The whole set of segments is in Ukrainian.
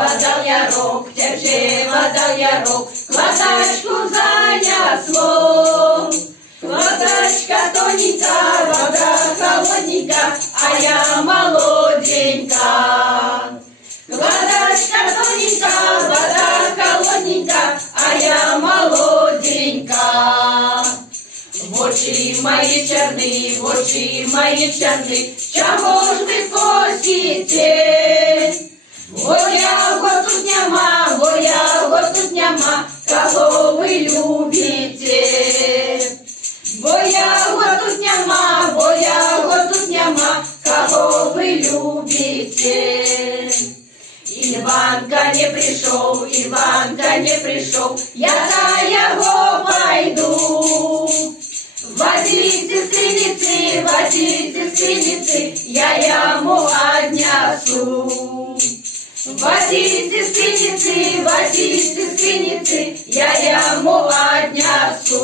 вода в ярок, тече вода в ярок, кладачку занесло. Кладачка тоненька, вода холодненька, а я молоденька. Кладачка тоненька, вода холодненька, а я молоденька. В очі мої черни, в очі мої черни, чого ж ви косите? Бо я тут нема, бо я тут нема, кого ви любите? Бо я тут нема, бо я тут нема, кого ви любите? Иванка не пришел, Иванка не пришел, я за его пойду. Возьмите скриницы, возьмите скриницы, я ему отнесу. Возьмите скриницы, возьмите скриницы, я ему отнесу.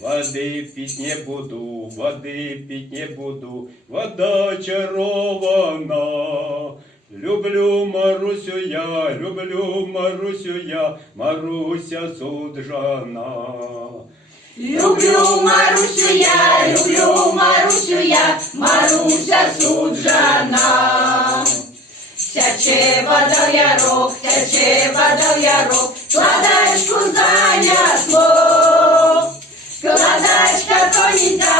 Воды пить не буду, воды пить не буду, вода чарована. Люблю Марусю я, люблю Марусю я, Маруся суджана. Люблю Марусю я, люблю Марусю я, Маруся суджана. Тече вода в ярок, тече вода в ярок, кладачку занесло. Кладачка тоненька,